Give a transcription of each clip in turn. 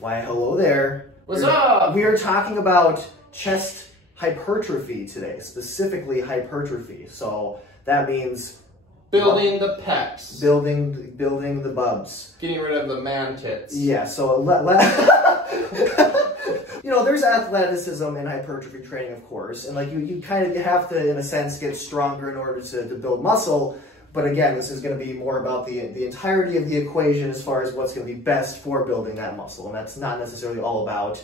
Why, hello there. What's up? We are talking about chest hypertrophy today, specifically hypertrophy. So that means building the pecs. Building the bubs. Getting rid of the man tits. Yeah, so you know, there's athleticism in hypertrophy training, of course, and like you kind of have to, in a sense, get stronger in order to build muscle. But again, this is going to be more about the entirety of the equation as far as what's going to be best for building that muscle. And that's not necessarily all about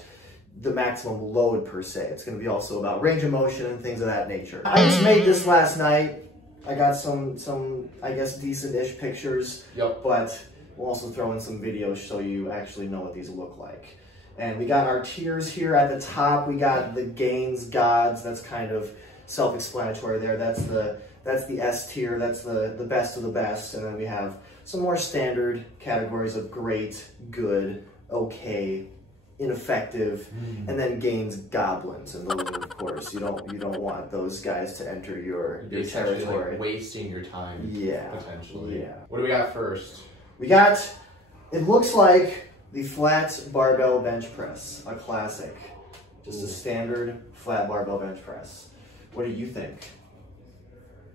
the maximum load per se. It's going to be also about range of motion and things of that nature. I just made this last night. I got some I guess, decent-ish pictures. Yep. But we'll also throw in some videos so you actually know what these look like. And we got our tiers here at the top. We got the gains gods. That's kind of self-explanatory there. That's the S tier, that's the best of the best, and then we have some more standard categories of great, good, okay, ineffective, and then gains goblins, and those are, of course, you don't want those guys to enter your territory. Like wasting your time. Yeah. Potentially. Yeah. What do we got first? We got, it looks like the flat barbell bench press, a classic. Just a standard flat barbell bench press. What do you think?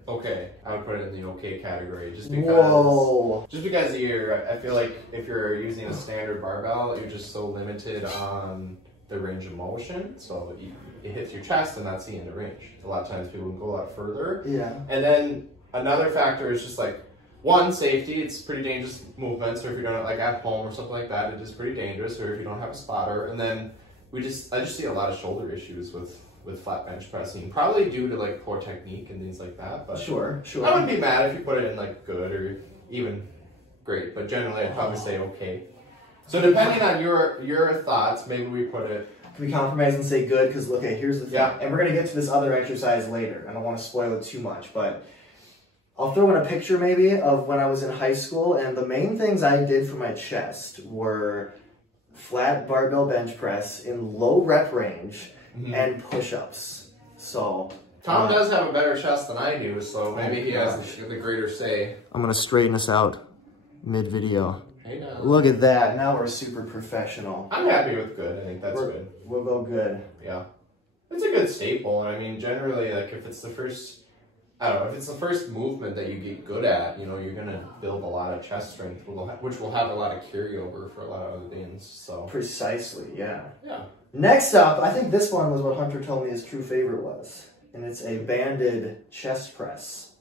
Okay, I would put it in the okay category just because I feel like if you're using a standard barbell, you're just so limited on the range of motion. So it hits your chest and that's the end of range. A lot of times people can go a lot further. Yeah. And then another factor is just like, one, safety. It's pretty dangerous movements, or if you're doing it like at home or something like that, it is pretty dangerous, or if you don't have a spotter. And then I just see a lot of shoulder issues with flat bench pressing, probably due to like poor technique and things like that. But sure. I wouldn't be mad if you put it in like good or even great, but generally I'd probably say okay. So depending on your thoughts, maybe we put it. Can we compromise and say good? Because okay, here's the thing, and we're gonna get to this other exercise later. I don't want to spoil it too much, but I'll throw in a picture maybe of when I was in high school, and the main things I did for my chest were flat barbell bench press in low rep range. And push-ups. So Tom does have a better chest than I do, so maybe he has the greater say. I'm gonna straighten this out mid-video. Hey now. Look at that. Now we're super professional. I'm happy with good. I think that's good. We'll go good. Yeah. It's a good staple. I mean, generally, like if it's the first, I don't know, if it's the first movement that you get good at, you know, you're gonna build a lot of chest strength, which will have a lot of carryover for a lot of other things. So precisely, yeah. Yeah. Next up, I think this one was what Hunter told me his true favorite was, and it's a banded chest press.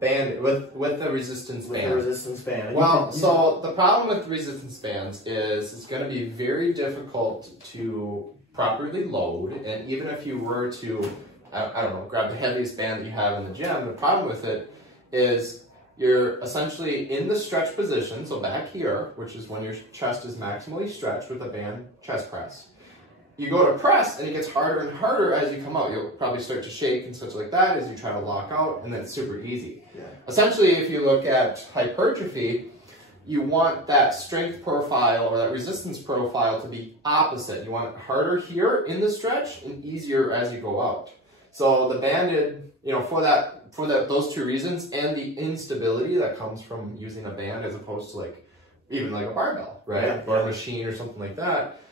Banded with the resistance band. With the resistance band. Well, so the problem with resistance bands is it's going to be very difficult to properly load, and even if you were to, I don't know, grab the heaviest band that you have in the gym, the problem with it is you're essentially in the stretch position, so back here, which is when your chest is maximally stretched with a band chest press. You go to press, and it gets harder and harder as you come out. You'll probably start to shake and such like that as you try to lock out, and then it's super easy. Yeah. Essentially, if you look at hypertrophy, you want that strength profile or that resistance profile to be opposite. You want it harder here in the stretch and easier as you go out. So the banded, you know, for those two reasons, and the instability that comes from using a band as opposed to like even like a barbell, right? Yeah, or a machine or something like that.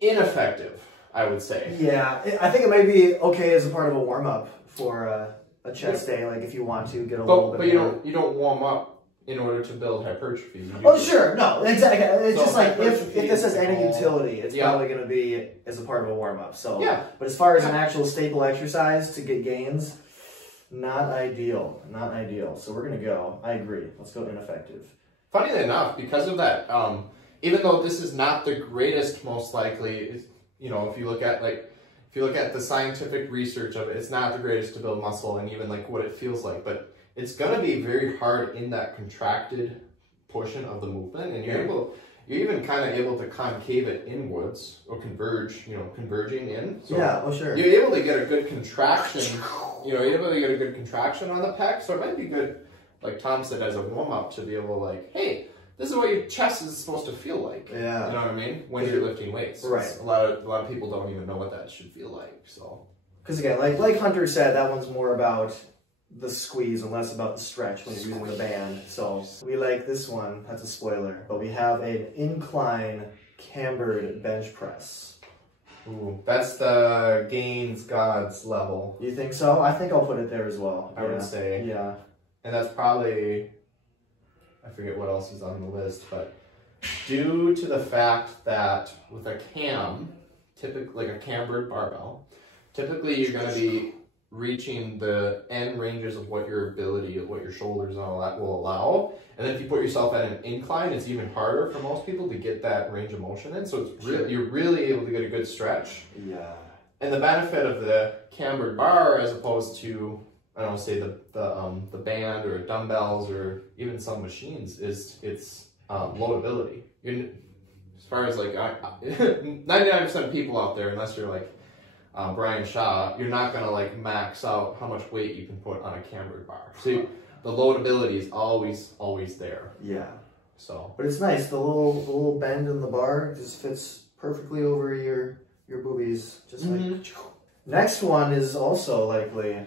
Ineffective, I would say. Yeah, I think it might be okay as a part of a warm-up for a chest day, like if you want to get a little bit. But you don't warm up in order to build hypertrophy. Oh sure, no, exactly. It's just like if this has any utility, it's probably going to be as a part of a warm-up. So yeah. But as far as an actual staple exercise to get gains, not ideal, not ideal. So we're going to go. I agree. Let's go ineffective. Funnily enough, because of that. Even though this is not the greatest, most likely, you know, if you look at the scientific research of it, it's not the greatest to build muscle and even like what it feels like, but it's going to be very hard in that contracted portion of the movement, and you're even kind of able to concave it inwards or converge, you know, converging in. So yeah, oh sure. You're able to get a good contraction, you know, you're able to get a good contraction on the pec, so it might be good, like Tom said, as a warm-up to be able to like, hey, this is what your chest is supposed to feel like. Yeah. You know what I mean? When you're lifting weights. Right. A lot of people don't even know what that should feel like. So. Because again, like Hunter said, that one's more about the squeeze and less about the stretch when you're using the band. So we like this one. That's a spoiler. But we have an incline Cambered bench press. Ooh, that's the gains gods level. You think so? I think I'll put it there as well. I would say. Yeah. And that's probably, I forget what else is on the list, but due to the fact that with a cam, typically like a cambered barbell, typically you're going to be reaching the end ranges of what your ability, of what your shoulders and all that will allow. And then if you put yourself at an incline, it's even harder for most people to get that range of motion in. So it's really, you're really able to get a good stretch. Yeah. And the benefit of the cambered bar, as opposed to, I don't know, say the band or dumbbells or even some machines, is its loadability. As far as like 99% of people out there, unless you're like Brian Shaw, you're not gonna like max out how much weight you can put on a cambered bar. So the loadability is always there. Yeah. So, but it's nice. The little bend in the bar just fits perfectly over your boobies. Just like. Next one is also likely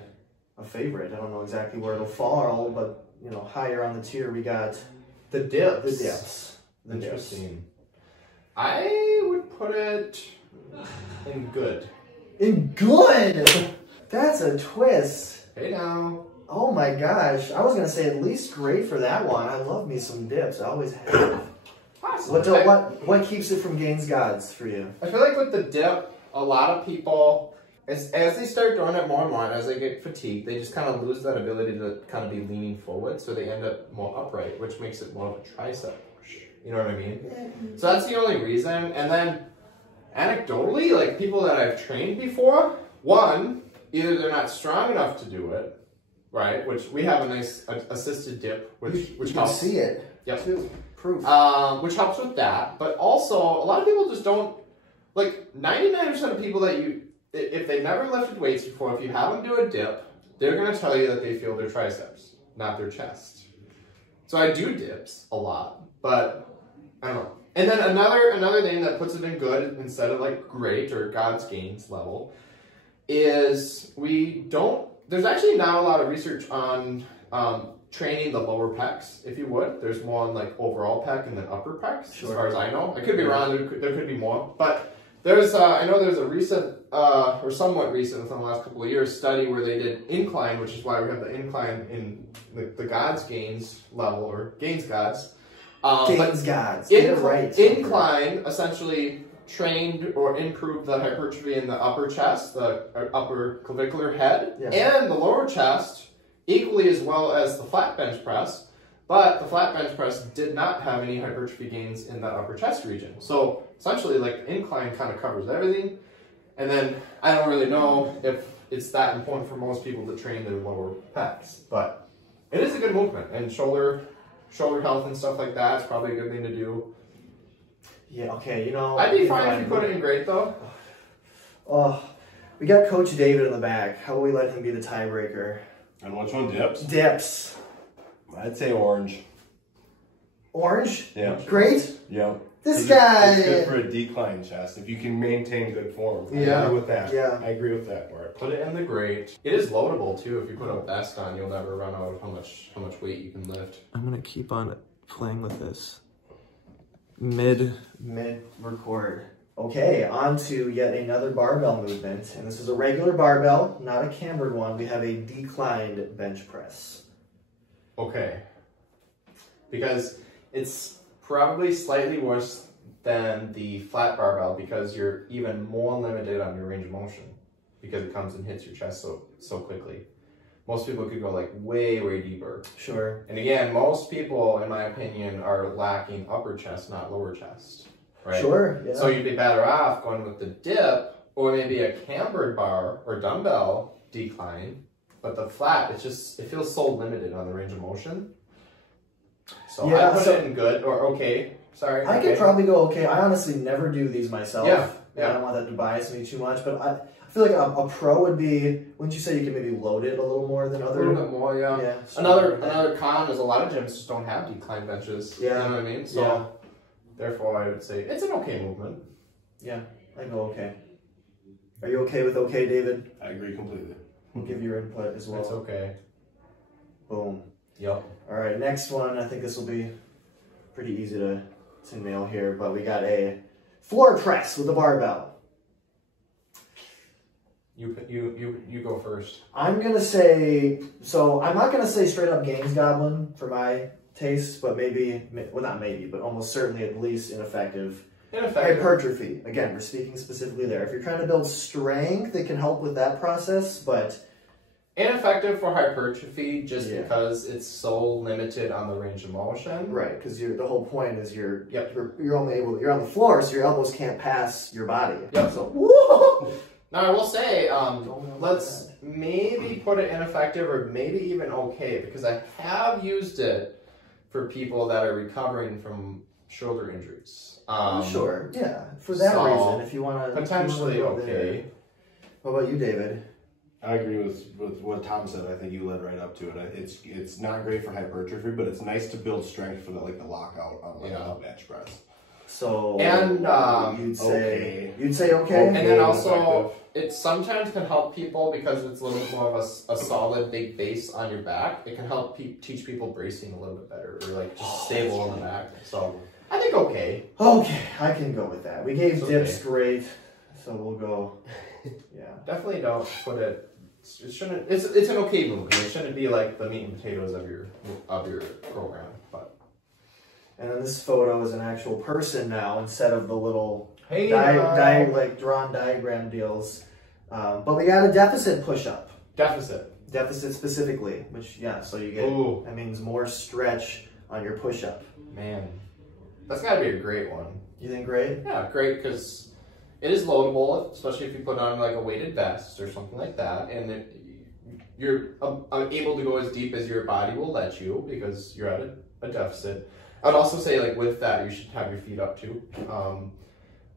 a favorite. I don't know exactly where it'll fall, but you know, higher on the tier we got the dips. The dips. Interesting. I would put it in good. In good? That's a twist. Hey now. Oh my gosh. I was going to say at least great for that one. I love me some dips. I always have. What keeps it from gains gods for you? I feel like with the dip, a lot of people, as they start doing it more and more, and as they get fatigued, they just kind of lose that ability to kind of be leaning forward. So they end up more upright, which makes it more of a tricep push. You know what I mean? So that's the only reason. And then anecdotally, like people that I've trained before, one, either they're not strong enough to do it, right? Which we have a nice assisted dip, which helps. See it. Yep. Too. Proof. Which helps with that. But also, a lot of people just don't, like 99% of people that if they've never lifted weights before, if you have them do a dip, they're going to tell you that they feel their triceps, not their chest. So I do dips a lot, but I don't know. And then another thing that puts it in good instead of like great or God's gains level is there's actually not a lot of research on training the lower pecs, if you would. There's more on like overall pec and then upper pecs, as far as I know. I could be wrong, there could be more. But there's, I know there's a recent, or somewhat recent within the last couple of years, study where they did incline, which is why we have the incline in the God's gains level, or gains gods. Gains gods. Get it right. Incline essentially trained or improved the hypertrophy in the upper chest, the upper clavicular head, and the lower chest, equally as well as the flat bench press. But the flat bench press did not have any hypertrophy gains in that upper chest region. So essentially, like, incline kind of covers everything. And then I don't really know if it's that important for most people to train their lower pecs, but it is a good movement, and shoulder health and stuff like that is probably a good thing to do. Yeah, okay, you know. I'd be fine if you put it in great, though. Oh, we got Coach David in the back. How will we let him be the tiebreaker? And which one? Dips? Dips. I'd say orange. Orange? Yeah. Great? Yeah. This guy. It's good for a decline chest if you can maintain good form. Yeah. I agree with that. Yeah. I agree with that part. Put it in the great. It is loadable too. If you put a vest on, you'll never run out of how much weight you can lift. I'm gonna keep on playing with this. Mid record. Okay, on to yet another barbell movement. And this is a regular barbell, not a cambered one. We have a declined bench press. Okay. Because it's probably slightly worse than the flat barbell because you're even more limited on your range of motion because it comes and hits your chest so quickly. Most people could go like way deeper. Sure. And again, most people, in my opinion, are lacking upper chest, not lower chest. Right? Sure. Yeah. So you'd be better off going with the dip or maybe a cambered bar or dumbbell decline. But the flat, it feels so limited on the range of motion. So yeah, I put it in good or okay. Sorry. I could probably go okay. I honestly never do these myself. Yeah. I don't want that to bias me too much, but I feel like a pro would be, wouldn't you say you can maybe load it a little more than other? A little bit more, yeah. Yeah. Another con is a lot of gyms just don't have decline benches. Yeah. You know what I mean? So therefore I would say it's an okay movement. Yeah, I go okay. Are you okay with okay, David? I agree completely. We'll give your input as well. It's okay. Boom. Yep. All right, next one. I think this will be pretty easy to nail here, but we got a Floor press with the barbell. You go first. I'm gonna say, so I'm not gonna say straight up gains goblin for my taste, but maybe, well not maybe, but almost certainly at least ineffective. Hypertrophy. Again, we're speaking specifically there. If you're trying to build strength, it can help with that process, but ineffective for hypertrophy just because it's so limited on the range of motion. Right, because the whole point is you're on the floor, so your elbows can't pass your body. Yep. So whoa! Now I will say, let's maybe put it ineffective or maybe even okay, because I have used it for people that are recovering from shoulder injuries. Sure, yeah. For that reason, if you want to potentially okay. What about you, David? I agree with what Tom said. I think you led right up to it. It's not great for hypertrophy, but it's nice to build strength for the lockout on a bench press. So and you'd say okay. And then also it sometimes can help people because it's a little bit more of a solid big base on your back. It can help teach people bracing a little bit better, or like just stable on the back. So I think okay. Okay, I can go with that. We gave dips great, so we'll go. Yeah, definitely don't put it. It shouldn't. It's an okay movement. It shouldn't be like the meat and potatoes of your program. But and then this photo is an actual person now instead of the little like drawn diagram deals. But we got a deficit push-up. Deficit specifically, which so you get that means more stretch on your push-up. Man, that's gotta be a great one. You think great? Yeah, great because it is loadable, especially if you put on like a weighted vest or something like that, and you're able to go as deep as your body will let you because you're at a deficit. I'd also say like with that, you should have your feet up too,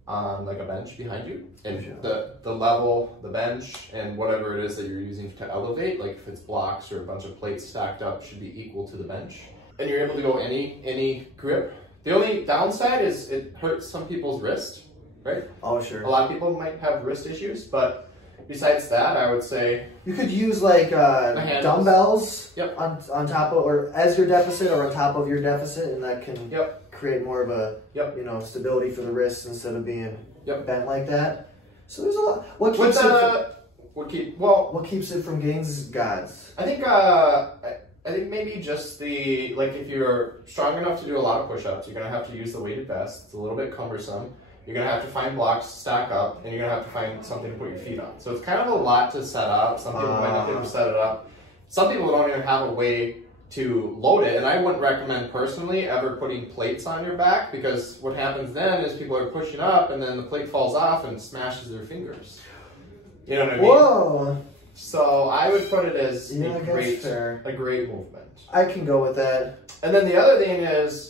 on like a bench behind you, and the level, the bench, and whatever it is that you're using to elevate, like if it's blocks or a bunch of plates stacked up, should be equal to the bench, and you're able to go any grip. The only downside is it hurts some people's wrist. Right? Oh, sure. A lot of people might have wrist issues, but besides that, I would say you could use like dumbbells on top of, or as your deficit, or on top of your deficit, and that can create more of a stability for the wrists instead of being bent like that. So there's a lot. What keeps it from gains gods? I think maybe just if you're strong enough to do a lot of push-ups, you're gonna have to use the weighted vest. It's a little bit cumbersome. You're going to have to find blocks to stack up, and you're going to have to find something to put your feet on. So it's kind of a lot to set up. Some people might not be able to set it up. Some people don't even have a way to load it, and I wouldn't recommend personally ever putting plates on your back, because what happens then is people are pushing up, and then the plate falls off and smashes their fingers. You know what I mean? Whoa! So I would put it as a great movement. I can go with that. And then the other thing is,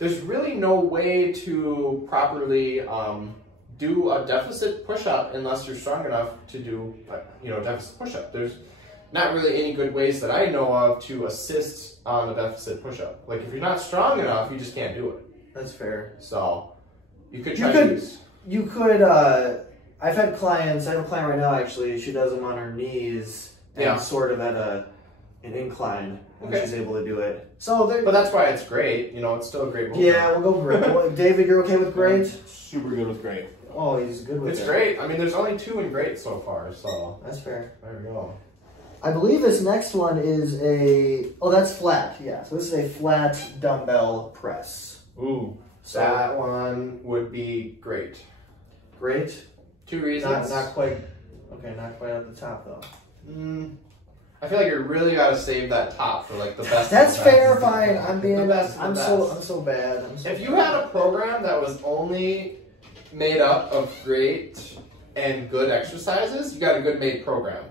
there's really no way to properly do a deficit push-up unless you're strong enough to do a deficit push-up. There's not really any good ways that I know of to assist on a deficit push-up. Like if you're not strong enough, you just can't do it. That's fair. So you could try to use. You could. I've had clients. I have a client right now actually. She does them on her knees and sort of at an incline. And she's able to do it. But that's why it's great. It's still a great movement. Yeah, we'll go great. Well, David, you're okay with great? Super good with great. Oh, he's good with it. It's great. I mean, there's only 2 in great so far, so. That's fair. There we go. I believe this next one is that's flat. Yeah, so this is a flat dumbbell press. Ooh. So that one would be great. Great? 2 reasons. Not quite. Okay, not quite at the top though. I feel like you really got to save that top for like the best. That's fair. Fine. I'm being I'm so bad. If you had a program that was only made up of great and good exercises, you got a good made program.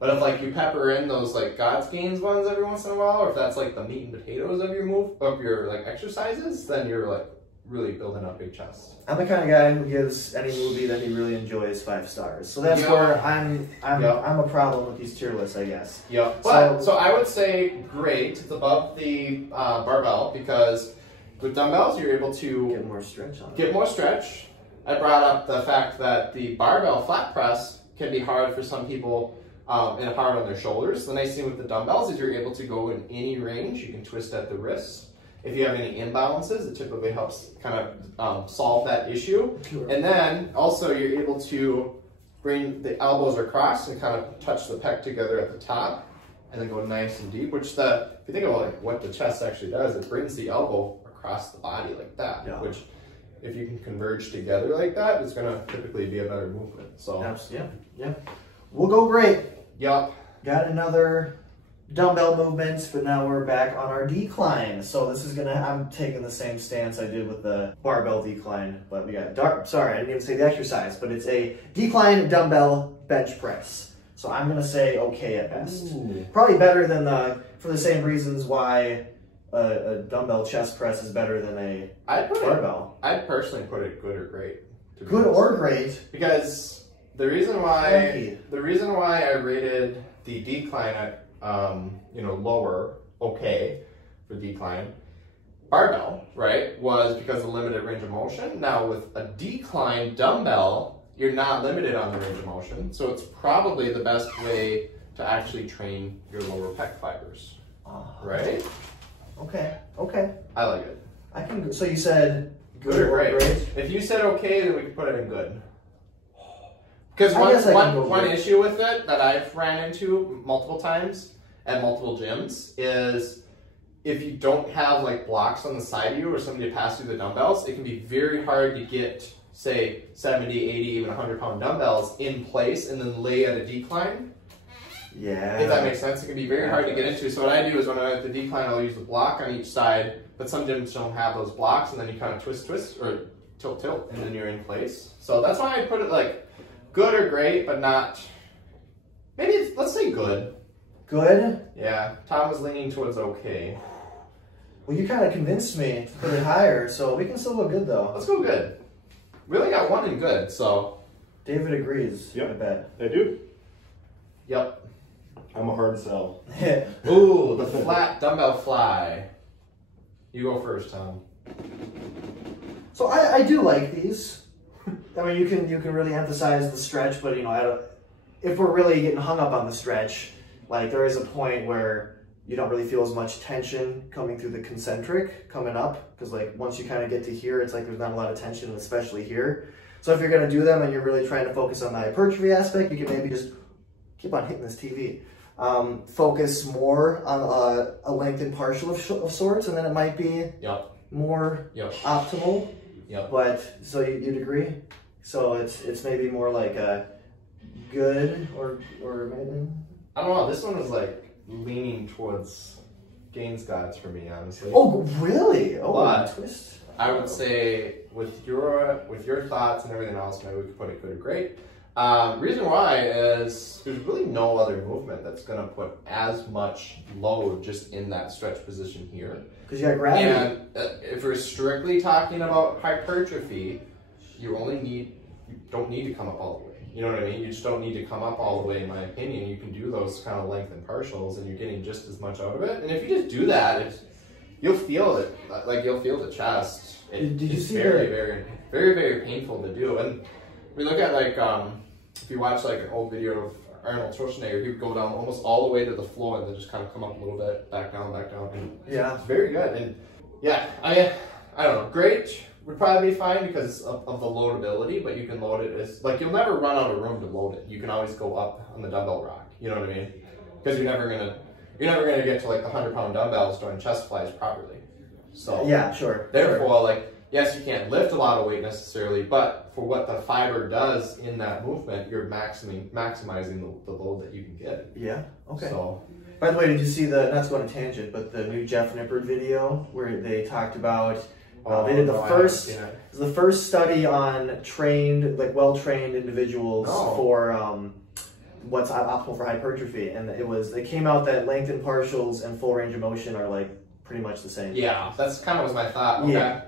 But if like you pepper in those like God's gains ones every once in a while, or if that's like the meat and potatoes of your like exercises, then you're like really building up big chest. I'm the kind of guy who gives any movie that he really enjoys 5 stars. So that's where I'm a problem with these tier lists, I guess. Yeah. So I would say great. It's above the barbell because with dumbbells you're able to get more stretch on it. Get more stretch. I brought up the fact that the barbell flat press can be hard for some people and hard on their shoulders. The nice thing with the dumbbells is you're able to go in any range. You can twist at the wrists. if you have any imbalances, it typically helps kind of solve that issue. Sure. And then also you're able to bring the elbows across and kind of touch the pec together at the top, and then go nice and deep, which if you think about like what the chest actually does, it brings the elbow across the body like that, yeah. which if you can converge together like that, it's going to typically be a better movement. So yeah. We'll go great. Yep. Got another dumbbell movement, but now we're back on our decline. So this is I'm taking the same stance I did with the barbell decline, but we got, sorry, I didn't even say the exercise, but it's a decline dumbbell bench press. So I'm gonna say okay at best. Ooh. Probably better than for the same reasons why a dumbbell chest press is better than a barbell. I'd personally put it good or great. Good or great? Because the reason why I rated the decline at lower, okay, for decline, barbell, right, was because of limited range of motion. Now with a decline dumbbell, you're not limited on the range of motion, so it's probably the best way to actually train your lower pec fibers, right? Okay. I like it. So you said good or great? If you said okay, then we can put it in good. Because one issue with it that I've ran into multiple times at multiple gyms is if you don't have like blocks on the side of you or somebody to pass through the dumbbells, it can be very hard to get, say, 70, 80, even 100-pound dumbbells in place and then lay at a decline. Yeah. If that makes sense, it can be very hard to get into. So what I do is when I'm at the decline, I'll use the block on each side, but some gyms don't have those blocks, and then you kind of twist, or tilt, and then you're in place. So that's why I put it like good or great, but not, maybe let's say good. Good? Yeah, Tom was leaning towards okay. Well, you kind of convinced me to put it higher, so we can still go good though. Let's go good. We only got one in good, so. David agrees, I bet. I do. Yep. I'm a hard sell. Ooh, the flat dumbbell fly. You go first, Tom. So I do like these. I mean, you can really emphasize the stretch, but if we're really getting hung up on the stretch, like there is a point where you don't really feel as much tension coming through the concentric coming up, because like once you kind of get to here, it's like there's not a lot of tension, especially here. So if you're gonna do them and you're really trying to focus on the hypertrophy aspect, you can maybe just keep on hitting this TV. Focus more on a lengthened partial of sorts, and then it might be more optimal. But so you'd agree? So it's maybe more like a good or maybe. I don't know. This one was like leaning towards gains gods for me, honestly. Oh really? Oh, but twist. I would say with your thoughts and everything else, maybe we could put it good or great. Reason why is there's really no other movement that's going to put as much load just in that stretch position here. Because you got gravity. And if we're strictly talking about hypertrophy, you don't need to come up all the way. You know what I mean? You just don't need to come up all the way, in my opinion. You can do those kind of lengthened partials, and you're getting just as much out of it. And if you just do that, you'll feel it. Like you'll feel the chest. It's very, very, very, very painful to do. And we look at like if you watch like an old video of Arnold Schwarzenegger, he would go down almost all the way to the floor and then just kind of come up a little bit, back down, and it's very good. And yeah, I don't know, great would probably be fine because of the loadability, but you can load it as like you'll never run out of room to load it. You can always go up on the dumbbell rack. You know what I mean? Because you're never gonna get to like the 100-pound dumbbells doing chest flies properly. So yeah, sure. Therefore, like, yes, you can't lift a lot of weight necessarily, but for what the fiber does in that movement, you're maximizing the load that you can get. Yeah, okay. So, by the way, did you see not to go on a tangent, but the new Jeff Nippard video where they talked about, they did the first study on well-trained individuals for what's optimal for hypertrophy, and it came out that lengthened partials and full range of motion are like pretty much the same. Yeah, that's kind of was my thought. Okay. Yeah.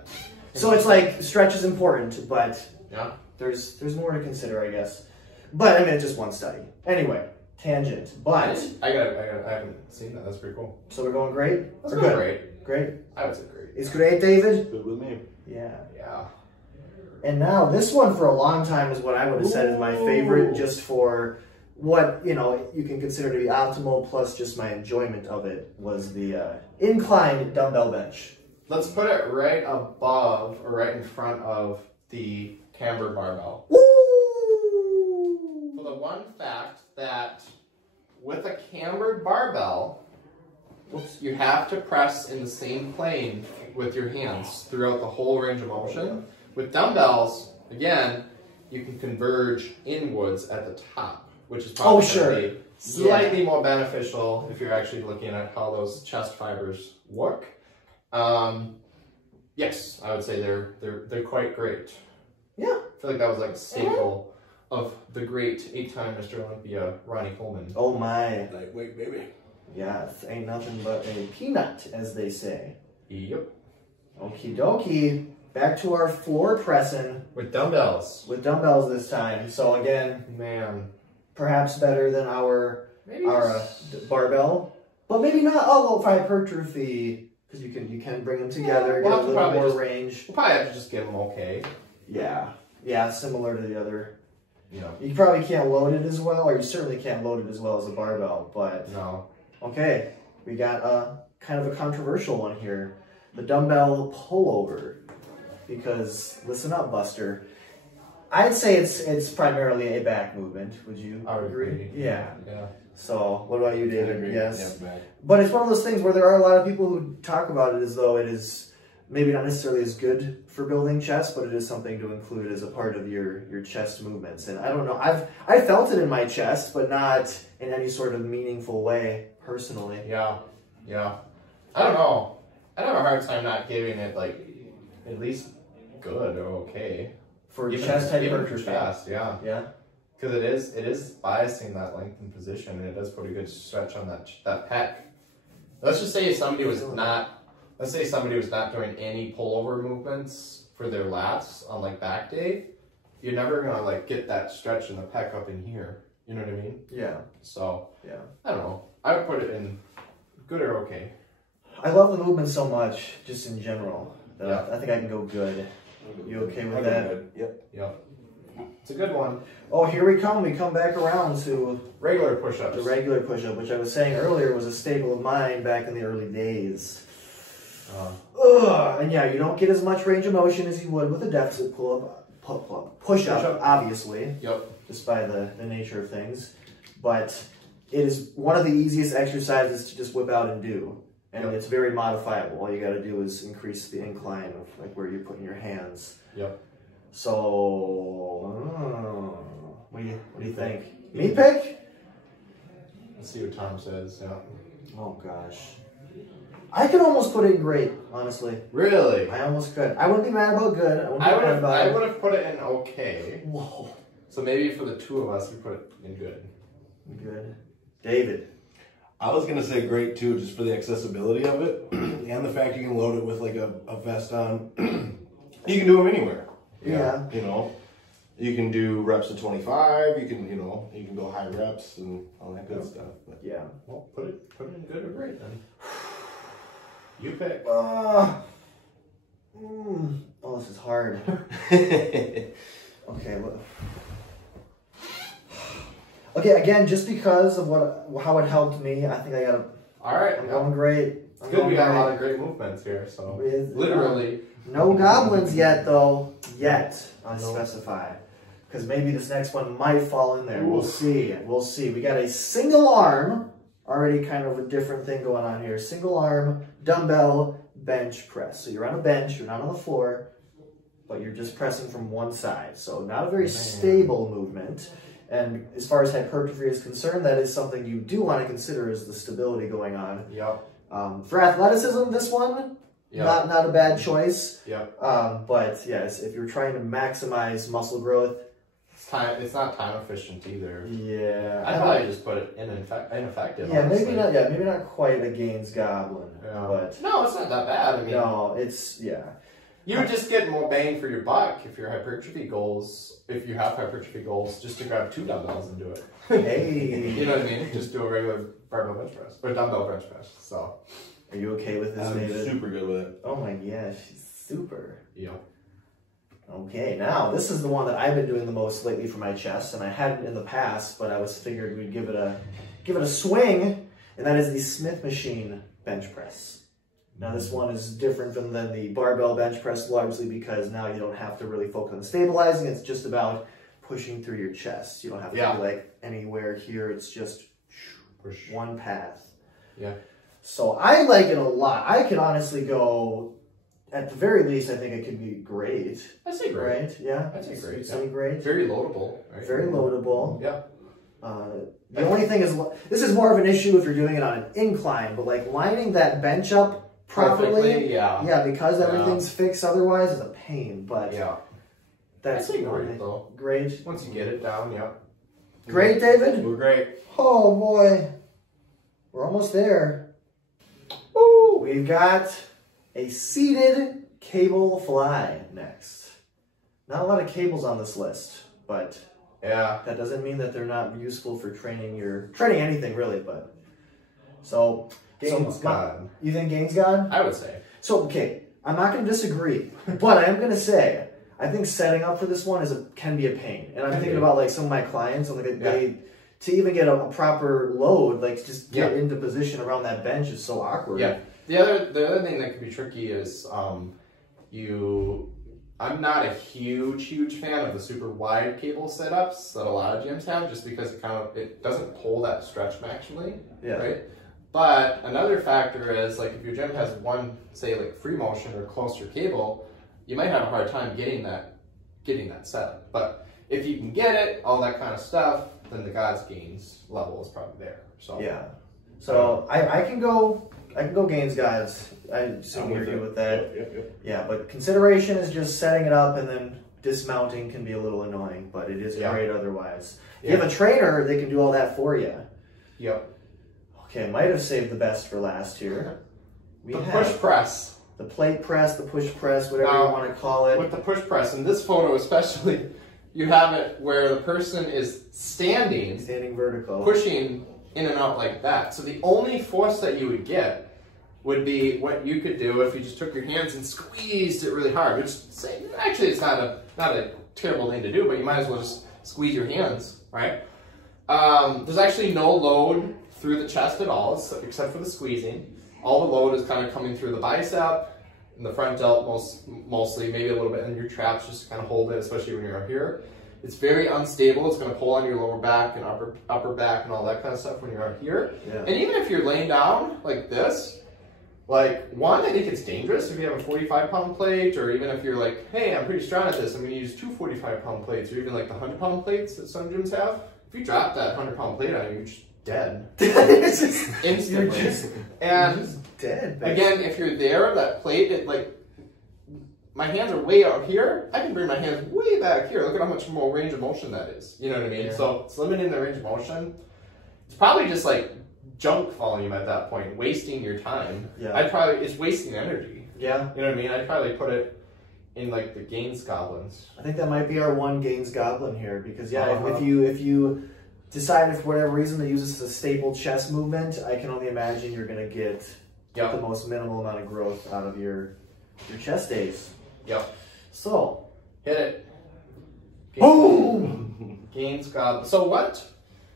So it's like stretch is important, but yeah, there's more to consider, I guess. But I mean, it's just one study. Anyway, tangent. But I haven't seen that. That's pretty cool. So we're going great. Let's go great. Great. I would say great. It's great, David. Good with me. Yeah. Yeah. And now this one for a long time is what I would have said is my favorite, just for what you can consider to be optimal, plus just my enjoyment of it, was the incline dumbbell bench. let's put it right above or right in front of the cambered barbell. Woo! For the one fact that with a cambered barbell, you have to press in the same plane with your hands throughout the whole range of motion. With dumbbells, again, you can converge inwards at the top, which is probably slightly more beneficial if you're actually looking at how those chest fibers work. Yes, I would say they're quite great. Yeah. I feel like that was like a staple of the great 8-time Mr. Olympia, Ronnie Coleman. Oh my. Lightweight, baby. Yes, ain't nothing but a peanut, as they say. Yep. Okie dokie. Back to our floor pressing. With dumbbells. With dumbbells this time. So again, Man. perhaps better than our Maybe barbell. But maybe not all of hypertrophy. Because you can bring them together, get a little more range. We'll probably have to just get them okay. Yeah. Yeah, similar to the other. Yeah. You probably can't load it as well, or you certainly can't load it as well as a barbell, but... No. Okay, we got kind of a controversial one here. The dumbbell pullover. Because, listen up, Buster. I'd say it's primarily a back movement. Would you agree? Yeah. Yeah. So, what about you, David? Yes. Yeah, But it's one of those things where there are a lot of people who talk about it as though it is maybe not necessarily as good for building chest, but it is something to include as a part of your chest movements. And I don't know, I felt it in my chest, but not in any sort of meaningful way personally. Yeah. Yeah. I don't know. I have a hard time not giving it like at least good or okay. For Even chest hypertrophy. chest, yeah. Yeah. Because it is biasing that lengthened position, and it does put a good stretch on that pec. Let's just say somebody was not doing any pullover movements for their lats on like back day, you're never gonna like get that stretch in the pec up in here. You know what I mean? Yeah. So yeah, I don't know. I would put it in good or okay. I love the movement so much, just in general, that Yeah. I think I can go good. You okay with that? Good. Yep. Yep. It's a good one. Oh, here we come. We come back around to Regular push-ups. the regular push-up, which I was saying earlier was a staple of mine back in the early days. And yeah, you don't get as much range of motion as you would with a deficit push-up, obviously. Yep. Just by the nature of things. But it is one of the easiest exercises to just whip out and do. And it's very modifiable. All you got to do is increase the incline of like where you're putting your hands. Yep. So, what do you think? Me pick? Let's see what Tom says. Yeah. Oh gosh. I could almost put it in great, honestly. Really? I almost could. I wouldn't be mad about good. I would have put it in okay. Whoa. So maybe for the two of us, we put it in good. Good. David. I was gonna say great too, just for the accessibility of it, and the fact you can load it with like a vest on. You can do them anywhere. Yeah. You know, you can do reps of 25. You can, you can go high reps and all that good stuff. But. Yeah. Well, put it in good or great then. You pick. Oh, this is hard. Okay. Okay. Again, just because of how it helped me, I think I gotta. All right. I'm going great. It's good. We got a lot of great movements here. So literally. No goblins yet, though. Yet, I'll specify. Because maybe this next one might fall in there. Ooh. We'll see. We'll see. We got a single arm. Already kind of a different thing going on here. Single arm dumbbell bench press. So you're on a bench. You're not on the floor. But you're just pressing from one side. So not a very stable movement. And as far as hypertrophy is concerned, that is something you do want to consider is the stability going on. Yep. For athleticism, this one... Yep. Not a bad choice. Yep. But yes, if you're trying to maximize muscle growth, it's not time efficient either. Yeah. I'd probably just put it ineffective. Yeah, honestly. maybe not quite a gains goblin. Yeah. But no, it's not that bad. I mean, no, it's You would just get more bang for your buck if you have hypertrophy goals, just to grab 2 dumbbells and do it. Hey. You know what I mean? Just do a regular barbell bench press or dumbbell bench press. So. Are you okay with this, David? Super good with it. Oh my gosh, super. Yep. Okay, now this is the one that I've been doing the most lately for my chest, and I hadn't in the past, but I was figured we'd give it a swing, and that is the Smith machine bench press. Now this one is different than the barbell bench press, largely because now you don't have to really focus on stabilizing. It's just about pushing through your chest. You don't have to be like anywhere here. It's just push one path. Yeah. So I like it a lot. I could honestly go, at the very least, I think it could be great. I'd say great. Right? Yeah. I'd say great. You'd say great. Very loadable. Right? Very loadable. Yeah. The only thing is, this is more of an issue if you're doing it on an incline, but like lining that bench up properly, perfectly, yeah, because everything's fixed otherwise is a pain, but that's great though. Great. Once you get it down, Great, David? We're great. Oh boy. We're almost there. Woo! We've got a seated cable fly next. Not a lot of cables on this list, but that doesn't mean that they're not useful for training anything really, but so gains gone. You think gains gone? I would say. So okay, I'm not gonna disagree, but I am gonna say I think setting up for this one can be a pain. And I'm thinking about like some of my clients and like they to even get a proper load, like just get into position around that bench is so awkward. Yeah. The other thing that could be tricky is I'm not a huge fan of the super wide cable setups that a lot of gyms have, just because it doesn't pull that stretch maximally. Yeah. Right. But another factor is like if your gym has one, say like free motion or closer cable, you might have a hard time getting that set up. But if you can get it, all that kind of stuff, then the God's gains level is probably there. So so I can go gains gods. I assume you're good with that. Yep. Yeah, but consideration is just setting it up, and then dismounting can be a little annoying, but it is great otherwise. If you have a trainer, they can do all that for you. Yep. Okay, might have saved the best for last here. The push press. The plate press, the push press, whatever you want to call it. With the push press, in this photo especially, you have it where the person is standing vertical, pushing in and out like that. So the only force that you would get would be what you could do if you just took your hands and squeezed it really hard. Which actually it's not a terrible thing to do, but you might as well just squeeze your hands, right? There's actually no load through the chest at all, except for the squeezing. All the load is kind of coming through the bicep and the front delt mostly, maybe a little bit in your traps just to kind of hold it, especially when you're up here. It's very unstable. It's going to pull on your lower back and upper back and all that kind of stuff when you're out here. Yeah. And even if you're laying down like this, like I think it's dangerous if you have a 45-pound plate, or even if you're like, hey, I'm pretty strong at this, I'm going to use two 45-pound plates, or even like the 100-pound plates that some gyms have. If you drop that 100-pound plate on you, you're just dead. It's just instantly. You're just dead. Basically. Again, if you're there, that plate, my hands are way out here. I can bring my hands way back here. Look at how much more range of motion that is. You know what I mean? Yeah. So it's limiting the range of motion. It's probably just like junk volume at that point, wasting your time. Yeah. It's wasting energy. Yeah. You know what I mean? I'd probably put it in like the gains goblins. I think that might be our one gains goblin here, because if you decide for whatever reason to use this as a staple chest movement, I can only imagine you're going to get the most minimal amount of growth out of your chest days. Yep. So, hit it. Boom! Gains goblin. So what?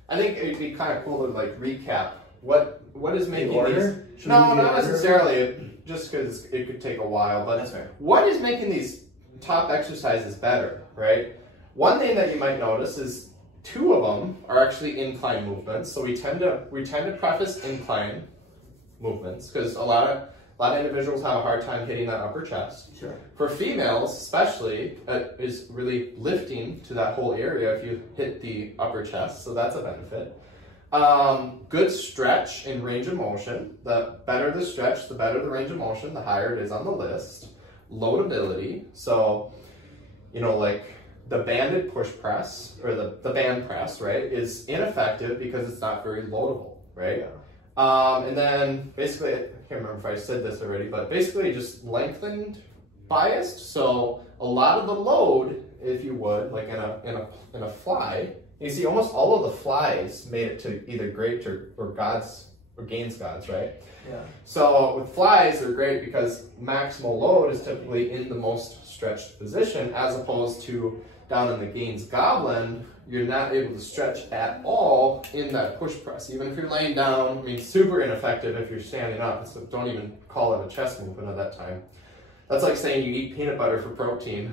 I think it'd be kind of cool to like recap what is making these. No, not necessarily. Just because it could take a while, but what is making these top exercises better, right? One thing that you might notice is two of them are actually incline movements. So we tend to preface incline movements because a lot of individuals have a hard time hitting that upper chest. Sure. For females, especially, is really lifting to that whole area if you hit the upper chest. So that's a benefit. Good stretch and range of motion. The better the stretch, the better the range of motion, the higher it is on the list. Loadability. So, like the banded push press or the band press, right, is ineffective because it's not very loadable, right? Yeah. And then basically, I can't remember if I said this already, but basically just lengthened biased. So a lot of the load, if you would, like in a fly, you see almost all of the flies made it to either great or gods or gains gods, right? Yeah. So with flies, they're great because maximal load is typically in the most stretched position, as opposed to down in the gains goblin, you're not able to stretch at all in that push press. Even if you're laying down, I mean, super ineffective if you're standing up, so don't even call it a chest movement at that time. That's like saying you eat peanut butter for protein.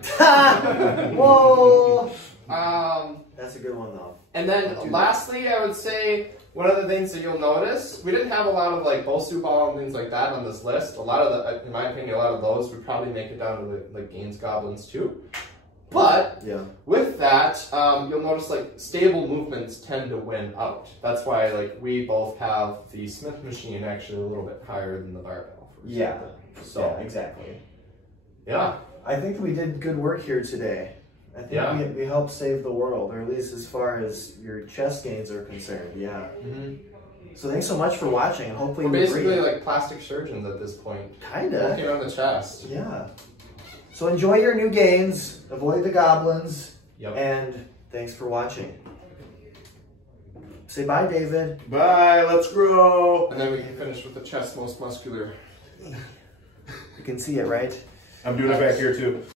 Whoa! That's a good one though. And then lastly, I would say one of the things that you'll notice, we didn't have a lot of like Bosu ball and things like that on this list. A lot of the, in my opinion, a lot of those would probably make it down to the gains goblins too. But with that, you'll notice like stable movements tend to win out. That's why like we both have the Smith machine actually a little bit higher than the barbell. Yeah. So yeah, exactly. Yeah. I think we did good work here today. I think we helped save the world, or at least as far as your chest gains are concerned. Yeah. So thanks so much for watching, and hopefully we're basically like plastic surgeons at this point. Kinda. Working on the chest. Yeah. So enjoy your new gains, avoid the goblins, and thanks for watching. Say bye, David. Bye, let's grow. And then we can finish with the chest most muscular. You can see it, right? I'm doing it back here too.